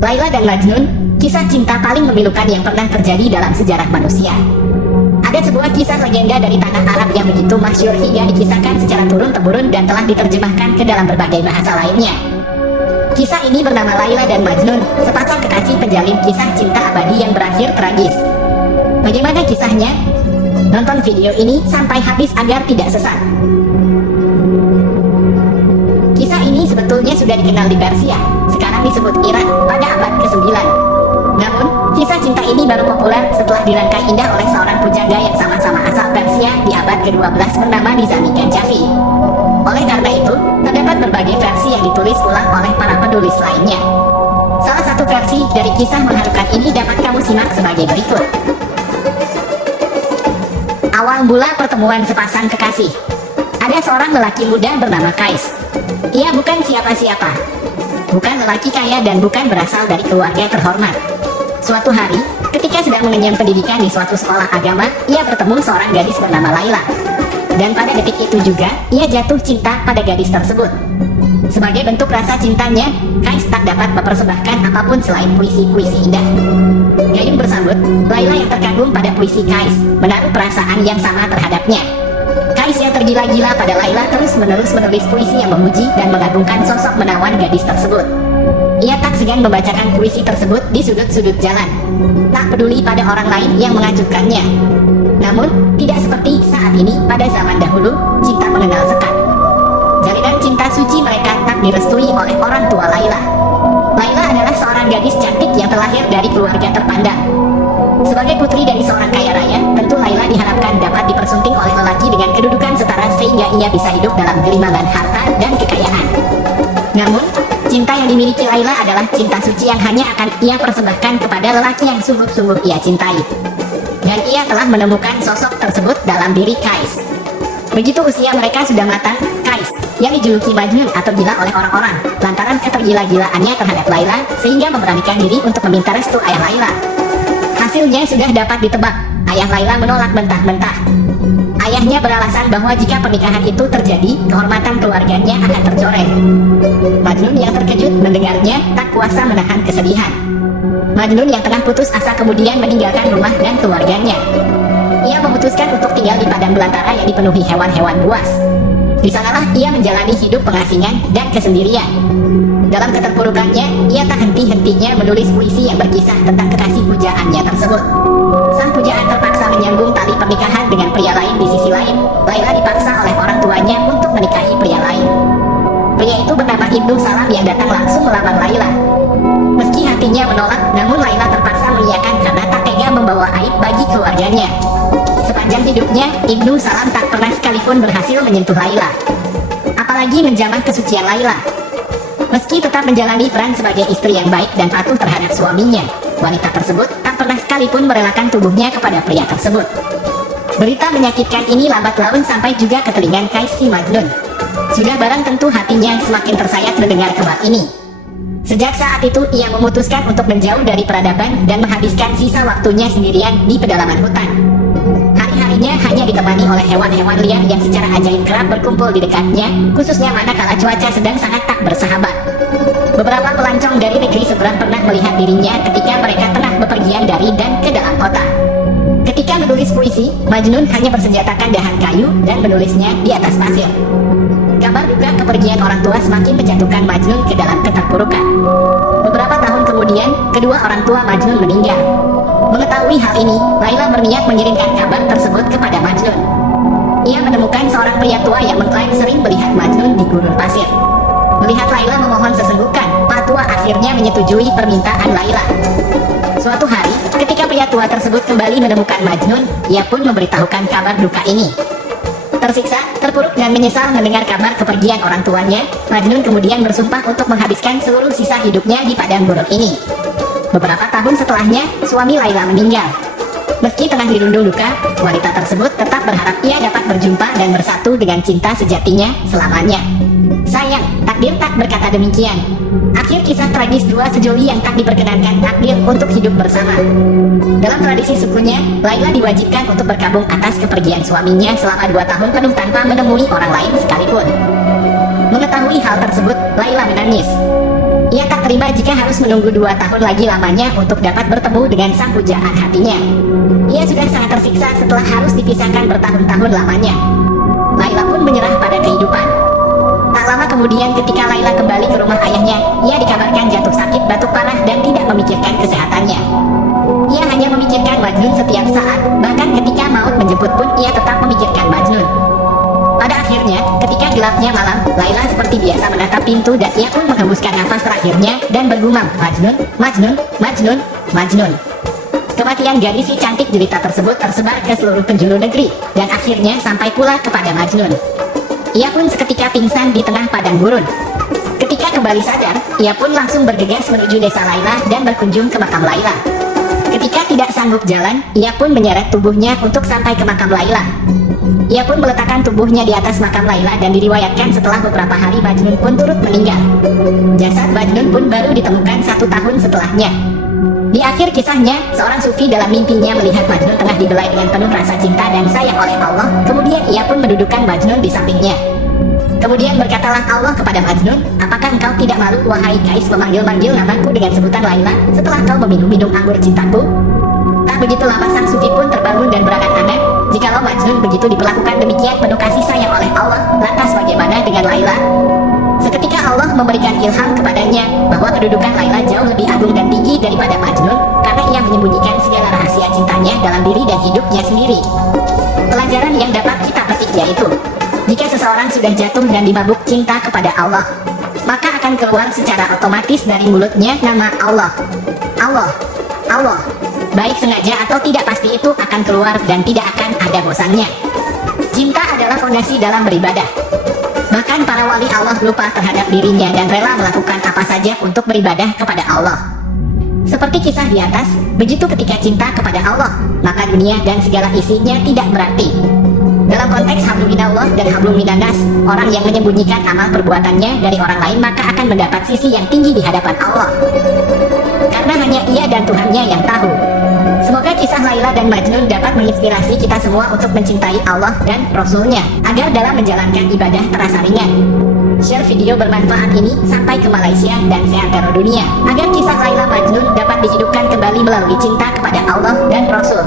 Laila dan Majnun, kisah cinta paling memilukan yang pernah terjadi dalam sejarah manusia. Ada sebuah kisah legenda dari tanah Arab yang begitu masyhur hingga dikisahkan secara turun-temurun dan telah diterjemahkan ke dalam berbagai bahasa lainnya. Kisah ini bernama Laila dan Majnun, sepasang kekasih penjalin kisah cinta abadi yang berakhir tragis. Bagaimana kisahnya? Nonton video ini sampai habis agar tidak sesat. Kisah ini sebetulnya sudah dikenal di Persia, sekarang disebut Iran, pada abad ke-9. Namun, kisah cinta ini baru populer setelah dirangkai indah oleh seorang pujangga yang sama-sama asal Persia di abad ke-12 bernama Nizami Ganjafi. Oleh karena itu, terdapat berbagai versi yang ditulis ulang oleh para penulis lainnya. Salah satu versi dari kisah mengharukan ini dapat kamu simak sebagai berikut. Awal mula pertemuan sepasang kekasih. Ada seorang lelaki muda bernama Kais. Ia bukan siapa-siapa. Bukan lelaki kaya dan bukan berasal dari keluarga terhormat. Suatu hari, ketika sedang mengenyam pendidikan di suatu sekolah agama, ia bertemu seorang gadis bernama Laila. Dan pada detik itu juga, ia jatuh cinta pada gadis tersebut. Sebagai bentuk rasa cintanya, Kais tak dapat mempersembahkan apapun selain puisi-puisi indah. Gayung bersambut, Laila yang terkagum pada puisi Kais, menaruh perasaan yang sama terhadapnya. Kais yang tergila-gila pada Laila terus-menerus menulis puisi yang memuji dan mengagungkan sosok menawan gadis tersebut. Ia tak segan membacakan puisi tersebut di sudut-sudut jalan, tak peduli pada orang lain yang mengacungkannya. Namun, tidak seperti saat ini pada zaman dahulu, cinta mengenal sekat. Jalinan cinta suci mereka tak direstui oleh orang tua Laila. Laila adalah seorang gadis cantik yang terlahir dari keluarga terpandang. Sebagai putri dari seorang kaya raya, tentu Laila diharapkan dapat dipersunting oleh lelaki dengan kedudukan setara sehingga ia bisa hidup dalam gelimangan harta dan kekayaan. Namun, cinta yang dimiliki Laila adalah cinta suci yang hanya akan ia persembahkan kepada lelaki yang sungguh-sungguh ia cintai. Dan ia telah menemukan sosok tersebut dalam diri Kais. Begitu usia mereka sudah matang, Kais, yang dijuluki Majnun atau gila oleh orang-orang, lantaran ketergila-gilaannya terhadap Laila, sehingga memberanikan diri untuk meminta restu ayah Laila. Hasilnya sudah dapat ditebak, ayah Laila menolak mentah-mentah. Ayahnya beralasan bahwa jika pernikahan itu terjadi, kehormatan keluarganya akan tercoreng. Majnun yang terkejut mendengarnya tak kuasa menahan kesedihan. Majnun yang tengah putus asa kemudian meninggalkan rumah dan keluarganya. Ia memutuskan untuk tinggal di padang belantara yang dipenuhi hewan-hewan buas. Di sanalah ia menjalani hidup pengasingan dan kesendirian. Dalam keterpurukannya, ia tak henti-hentinya menulis puisi yang berkisah tentang kekasih pujaannya tersebut. Sang pujaan terpaksa menyambung tali pernikahan dengan pria lain di sisi lain. Laila dipaksa oleh orang tuanya untuk menikahi pria lain. Pria itu bernama Ibnu Salam yang datang langsung melamar Laila. Meski hatinya menolak, namun Laila terpaksa mengiyakan karena tak tega membawa aib bagi keluarganya. Sepanjang hidupnya, Ibnu Salam tak pernah sekalipun berhasil menyentuh Laila, apalagi menjamah kesucian Laila. Meski tetap menjalani peran sebagai istri yang baik dan patuh terhadap suaminya, wanita tersebut tak pernah sekalipun merelakan tubuhnya kepada pria tersebut. Berita menyakitkan ini lambat laun sampai juga ke telinga Kais si Majnun. Sudah barang tentu hatinya semakin tersayat mendengar kabar ini. Sejak saat itu ia memutuskan untuk menjauh dari peradaban dan menghabiskan sisa waktunya sendirian di pedalaman hutan. Hari-harinya hanya ditemani oleh hewan-hewan liar yang secara ajaib kerap berkumpul di dekatnya, khususnya manakala cuaca sedang sangat tak bersahabat. Beberapa pelancong dari negeri seberang pernah melihat dirinya ketika mereka tengah bepergian dari dan ke dalam kota. Ketika menulis puisi, Majnun hanya bersenjatakan dahan kayu dan menulisnya di atas pasir. Kabar duka kepergian orang tua semakin menjatuhkan Majnun ke dalam keterpurukan. Beberapa tahun kemudian, kedua orang tua Majnun meninggal. Mengetahui hal ini, Laila berniat mengirimkan kabar tersebut kepada Majnun. Ia menemukan seorang pria tua yang mengklaim sering melihat Majnun di gurun pasir. Melihat Laila memohon sesenggukan, Pak Tua akhirnya menyetujui permintaan Laila. Suatu hari, ketika pria tua tersebut kembali menemukan Majnun, ia pun memberitahukan kabar duka ini. Tersiksa, terpuruk dan menyesal mendengar kabar kepergian orang tuanya, Majnun kemudian bersumpah untuk menghabiskan seluruh sisa hidupnya di padang gurun ini. Beberapa tahun setelahnya, suami Laila meninggal. Meski tengah dirundung duka, wanita tersebut tetap berharap ia dapat berjumpa dan bersatu dengan cinta sejatinya selamanya. Sayang, takdir tak berkata demikian. Akhir kisah tragis dua sejoli yang tak diperkenankan takdir untuk hidup bersama. Dalam tradisi sukunya, Laila diwajibkan untuk berkabung atas kepergian suaminya selama 2 tahun penuh tanpa menemui orang lain sekalipun. Mengetahui hal tersebut, Laila menangis. Ia tak terima jika harus menunggu 2 tahun lagi lamanya untuk dapat bertemu dengan sang pujaan hatinya. Ia sudah sangat tersiksa setelah harus dipisahkan bertahun-tahun lamanya. Laila pun menyerah pada kehidupan. Tak lama kemudian ketika Laila kembali ke rumah ayahnya, ia dikabarkan jatuh sakit batuk parah dan tidak memikirkan kesehatannya. Ia hanya memikirkan Majnun setiap saat, bahkan ketika maut menjemput pun ia tetap memikirkan Majnun. Pada akhirnya, ketika gelapnya malam, Laila seperti biasa menatap pintu dan ia pun menghembuskan nafas terakhirnya dan bergumam, Majnun, Majnun, Majnun, Majnun. Kematian gadis si cantik jelita tersebut tersebar ke seluruh penjuru negeri, dan akhirnya sampai pula kepada Majnun. Ia pun seketika pingsan di tengah padang gurun. Ketika kembali sadar, ia pun langsung bergegas menuju desa Laila dan berkunjung ke makam Laila. Ketika tidak sanggup jalan, ia pun menyeret tubuhnya untuk sampai ke makam Laila. Ia pun meletakkan tubuhnya di atas makam Laila dan diriwayatkan setelah beberapa hari Majnun pun turut meninggal. Jasad Majnun pun baru ditemukan 1 tahun setelahnya. Di akhir kisahnya, seorang sufi dalam mimpinya melihat Majnun tengah dibelai dengan penuh rasa cinta dan sayang oleh Allah. Kemudian ia pun mendudukkan Majnun di sampingnya. Kemudian berkatalah Allah kepada Majnun, apakah engkau tidak malu, wahai Kais, memanggil-manggil namaku dengan sebutan Laila setelah kau meminum-minum anggur cintaku? Tak begitu lama sang sufi pun terbangun dan berangan-angan, jikalau Majnun begitu diperlakukan demikian penuh kasih sayang oleh Allah, lantas bagaimana dengan Laila? Seketika Allah memberikan ilham kepadanya bahwa kedudukan Laila jauh lebih agung dan tinggi daripada Majnun karena ia menyembunyikan segala rahasia cintanya dalam diri dan hidupnya sendiri. Pelajaran yang dapat kita petik yaitu, jika seseorang sudah jatuh dan dimabuk cinta kepada Allah, maka akan keluar secara otomatis dari mulutnya nama Allah. Allah, Allah. Baik sengaja atau tidak, pasti itu akan keluar dan tidak akan ada bosannya. Cinta adalah fondasi dalam beribadah. Bahkan para wali Allah lupa terhadap dirinya dan rela melakukan apa saja untuk beribadah kepada Allah. Seperti kisah di atas, begitu ketika cinta kepada Allah, maka dunia dan segala isinya tidak berarti. Dalam konteks hablum minallah dan hablum minannas, orang yang menyembunyikan amal perbuatannya dari orang lain maka akan mendapat sisi yang tinggi di hadapan Allah. Karena hanya ia dan Tuhannya yang tahu. Semoga kisah Laila dan Majnun dapat menginspirasi kita semua untuk mencintai Allah dan Rasul-Nya, agar dalam menjalankan ibadah terasa ringan. Share video bermanfaat ini sampai ke Malaysia dan seantero dunia, agar kisah Laila Majnun dapat dihidupkan kembali melalui cinta kepada Allah dan Rasul.